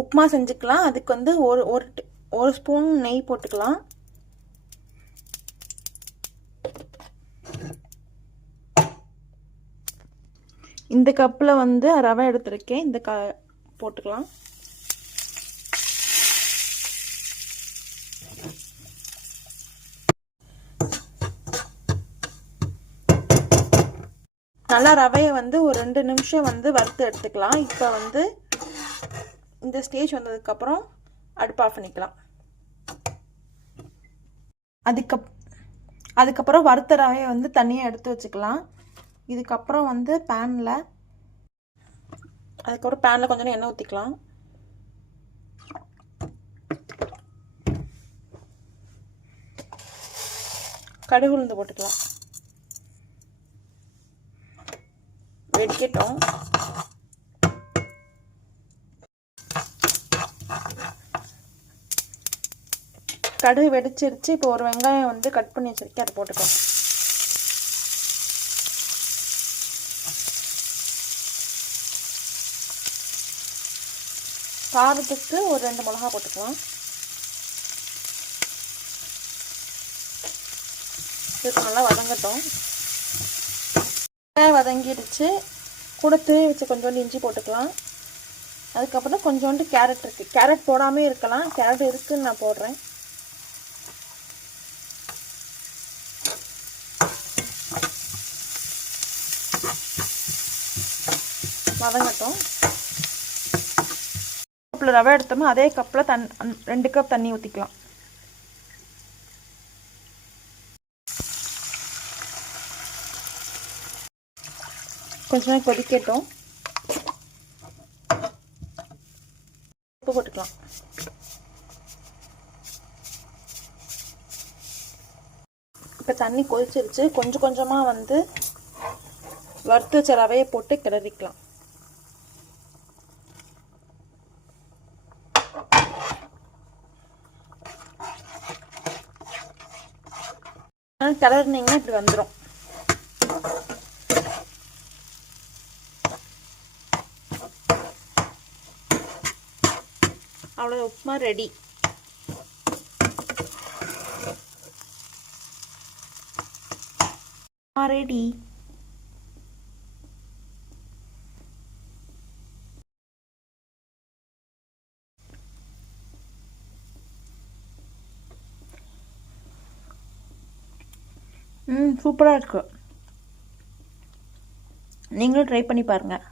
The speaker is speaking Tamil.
உப்புமா செஞ்சுக்கலாம். அதுக்கு வந்து ஒரு ஸ்பூன் நெய் போட்டுக்கலாம். இந்த கப்பில் வந்து ரவை எடுத்துருக்கேன். இந்த போட்டுக்கலாம். நல்லா ரவையை வந்து ஒரு 2 நிமிஷம் வந்து வறுத்து எடுத்துக்கலாம். இப்போ வந்து இந்த ஸ்டேஜ் வந்ததுக்கப்புறம் அடுப்பு ஆஃப் பண்ணிக்கலாம். அதுக்கப்புறம் வறுத்த ரவையை வந்து தனியாக எடுத்து வச்சுக்கலாம். இதுக்கப்புறம் வந்து பேனில் கொஞ்சம் எண்ணெய் ஊற்றிக்கலாம். கடுகு உளுந்து போட்டுக்கலாம். வெடிக்கட்டும். கடுகு வெடிச்சிருச்சு. இப்போ ஒரு வெங்காயம் வந்து கட் பண்ணி வச்சிருக்கேன், அதை போட்டுக்கலாம். காரத்துக்கு ஒரு 2 மிளகாய் போட்டுக்கலாம். இது நல்லா வதங்கட்டும். வதங்கிடுச்சு. கூட தூவி வச்சு கொஞ்சோண்டு இஞ்சி போட்டுக்கலாம். அதுக்கப்புறம் கொஞ்சோண்டு கேரட் இருக்குது. கேரட் போடாமே இருக்கலாம். கேரட் இருக்குன்னு நான் போடுறேன். வதங்கட்டும். கப்பில் ரவை எடுத்தோமோ அதே கப்பில் 2 கப் தண்ணி ஊற்றிக்கலாம். கொஞ்ச நேரம் கொதிக்கட்டும். உப்பு போட்டுக்கலாம். இப்போ தண்ணி கொதிச்சிருச்சு. கொஞ்சம் கொஞ்சமாக வந்து வறுத்து வச்ச ரவையை போட்டு கிளறிக்கலாம். கிளறினீங்கன்னா இப்படி வந்துடும். அவ்வளோ, உப்புமா ரெடி. ரெடி. சூப்பராக இருக்கு. நீங்களும் ட்ரை பண்ணி பாருங்கள்.